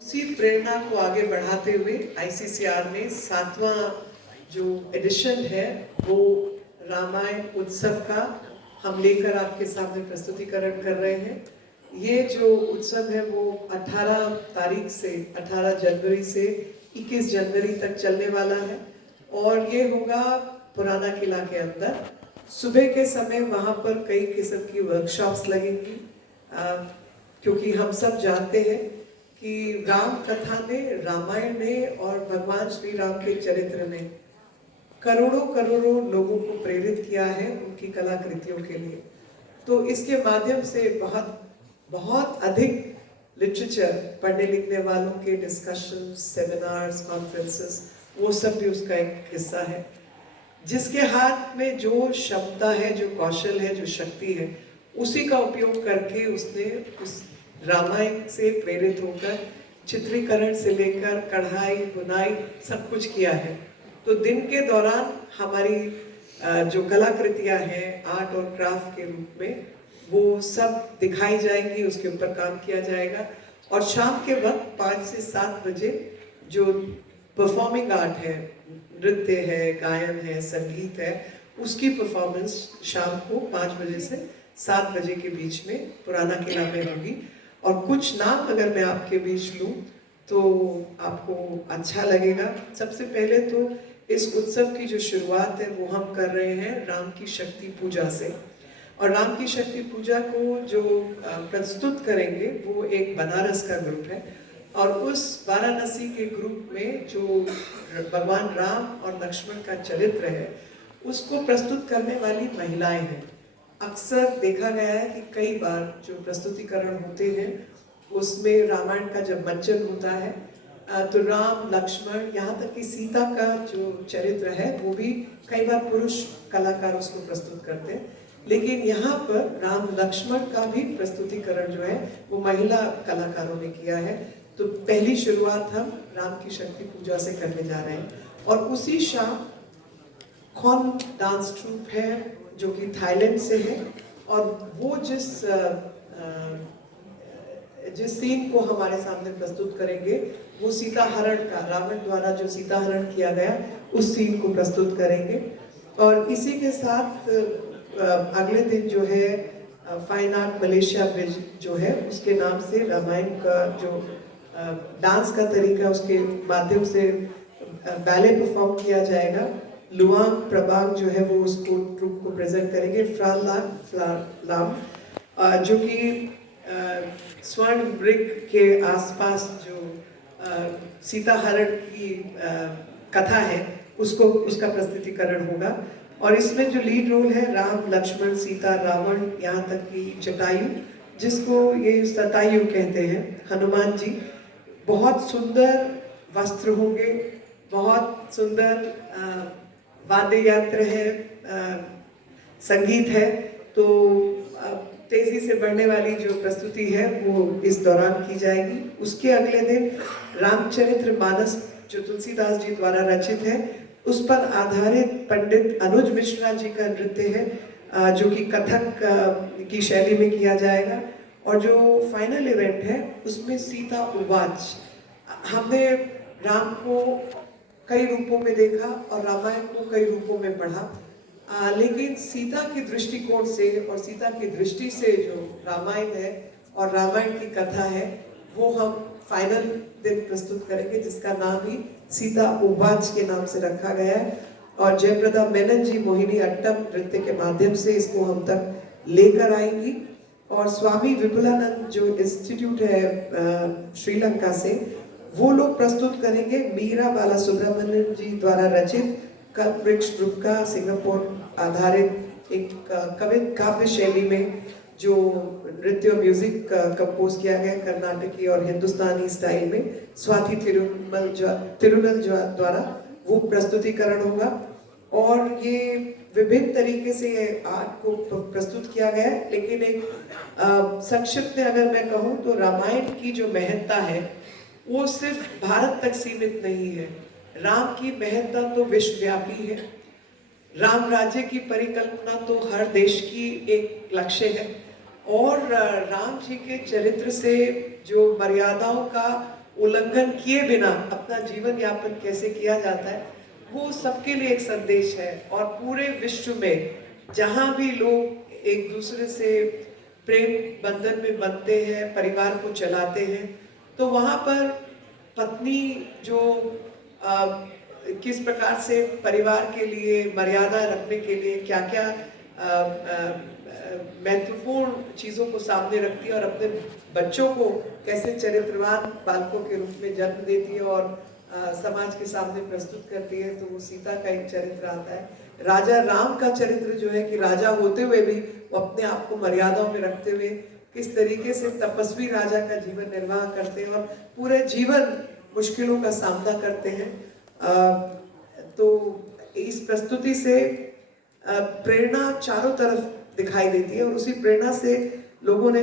उसी प्रेरणा को आगे बढ़ाते हुए आईसीसीआर ने 7वां जो एडिशन है वो रामायण उत्सव का हम लेकर आपके सामने प्रस्तुतिकरण कर रहे हैं। ये जो उत्सव है वो 18 तारीख से 18 जनवरी से 21 जनवरी तक चलने वाला है और ये होगा पुराना किला के अंदर। सुबह के समय वहाँ पर कई किस्म की वर्कशॉप्स लगेंगी क्योंकि हम सब जानते हैं कि राम कथा ने, रामायण ने और भगवान श्री राम के चरित्र ने करोड़ों करोड़ों लोगों को प्रेरित किया है उनकी कलाकृतियों के लिए। तो इसके माध्यम से बहुत बहुत अधिक लिटरेचर, पढ़ने लिखने वालों के डिस्कशन, सेमिनार्स, कॉन्फ्रेंसेस, वो सब भी उसका एक हिस्सा है। जिसके हाथ में जो क्षमता है, जो कौशल है, जो शक्ति है, उसी का उपयोग करके उसने उस रामायण से प्रेरित होकर चित्रीकरण से लेकर कढ़ाई, बुनाई सब कुछ किया है। तो दिन के दौरान हमारी जो कलाकृतियां हैं आर्ट और क्राफ्ट के रूप में, वो सब दिखाई जाएंगी, उसके ऊपर काम किया जाएगा। और शाम के वक्त 5 से 7 बजे जो परफॉर्मिंग आर्ट है, नृत्य है, गायन है, संगीत है, उसकी परफॉर्मेंस शाम को 5 बजे से 7 बजे के बीच में पुराना किला में होगी। और कुछ नाम अगर मैं आपके बीच लूँ तो आपको अच्छा लगेगा। सबसे पहले तो इस उत्सव की जो शुरुआत है वो हम कर रहे हैं राम की शक्ति पूजा से। और राम की शक्ति पूजा को जो प्रस्तुत करेंगे वो एक बनारस का ग्रुप है और उस वाराणसी के ग्रुप में जो भगवान राम और लक्ष्मण का चरित्र है उसको प्रस्तुत करने वाली महिलाएं हैं। अक्सर देखा गया है कि कई बार जो प्रस्तुतिकरण होते हैं उसमें रामायण का जब मंचन होता है तो राम, लक्ष्मण, यहाँ तक कि सीता का जो चरित्र है वो भी कई बार पुरुष कलाकार उसको प्रस्तुत करते हैं। लेकिन यहाँ पर राम लक्ष्मण का भी प्रस्तुतिकरण जो है वो महिला कलाकारों ने किया है। तो पहली शुरुआत हम राम की शक्ति पूजा से करने जा रहे हैं। और उसी शाम खॉन डांस ट्रूप है जो कि थाईलैंड से है और वो जिस सीन को हमारे सामने प्रस्तुत करेंगे वो सीता हरण का, रावण द्वारा जो सीता हरण किया गया उस सीन को प्रस्तुत करेंगे। और इसी के साथ अगले दिन जो है फाइन आर्ट मलेशिया ब्रिज जो है उसके नाम से रामायण का जो डांस का तरीका, उसके माध्यम से बैले परफॉर्म किया जाएगा। लुआंग प्रभाग जो है वो उसको ट्रूप को प्रेजेंट करेंगे। फ्लाम जो कि स्वर्ण वृक्ष के आसपास जो सीता हरण की कथा है उसका प्रस्तुतिकरण होगा। और इसमें जो लीड रोल है राम, लक्ष्मण, सीता, रावण, यहाँ तक कि जटायु जिसको ये सतायु कहते हैं, हनुमान जी। बहुत सुंदर वस्त्र होंगे, बहुत सुंदर वाद्य यंत्र है, संगीत है। तो तेजी से बढ़ने वाली जो प्रस्तुति है वो इस दौरान की जाएगी। उसके अगले दिन रामचरित्र मानस जो तुलसीदास जी द्वारा रचित है उस पर आधारित पंडित अनुज मिश्रा जी का नृत्य है जो कि कथक की शैली में किया जाएगा। और जो फाइनल इवेंट है उसमें सीता उवाच, हमने राम को कई रूपों में देखा और रामायण को कई रूपों में पढ़ा, लेकिन सीता की दृष्टिकोण से और सीता की दृष्टि से जो रामायण है और रामायण की कथा है वो हम फाइनल दिन प्रस्तुत करेंगे जिसका नाम ही सीता उवाच के नाम से रखा गया है। और जयप्रदा मेनन जी मोहिनी अट्टम नृत्य के माध्यम से इसको हम तक लेकर आएंगी। और स्वामी विपुलानंद जो इंस्टीट्यूट है श्रीलंका से, वो लोग प्रस्तुत करेंगे मीरा बाला सुब्रमण्यम जी द्वारा रचित कल्पवृक्ष ग्रुप का सिंगापुर आधारित एक कवित काव्य शैली में जो नृत्य और म्यूजिक कंपोज किया गया कर्नाटकी और हिंदुस्तानी स्टाइल में, स्वाति तिरुनल द्वारा वो प्रस्तुतिकरण होगा। और ये विभिन्न तरीके से आर्ट को प्रस्तुत किया गया है। लेकिन एक संक्षिप्त में अगर मैं कहूँ तो रामायण की जो महत्ता है वो सिर्फ भारत तक सीमित नहीं है। राम की महत्ता तो विश्वव्यापी है। राम राज्य की परिकल्पना तो हर देश की एक लक्ष्य है। और राम जी के चरित्र से जो मर्यादाओं का उल्लंघन किए बिना अपना जीवन यापन कैसे किया जाता है, वो सबके लिए एक संदेश है। और पूरे विश्व में जहाँ भी लोग एक दूसरे से प्रेम बंधन में बंधते हैं, परिवार को चलाते हैं, तो वहाँ पर पत्नी जो किस प्रकार से परिवार के लिए मर्यादा रखने के लिए क्या क्या महत्वपूर्ण चीज़ों को सामने रखती है और अपने बच्चों को कैसे चरित्रवान बालकों के रूप में जन्म देती है और समाज के सामने प्रस्तुत करती है, तो वो सीता का एक चरित्र आता है। राजा राम का चरित्र जो है कि राजा होते हुए भी वो अपने आप को मर्यादाओं में रखते हुए किस तरीके से तपस्वी राजा का जीवन निर्वाह करते हैं और पूरे जीवन मुश्किलों का सामना करते हैं। तो इस प्रस्तुति से प्रेरणा चारों तरफ दिखाई देती है और उसी प्रेरणा से लोगों ने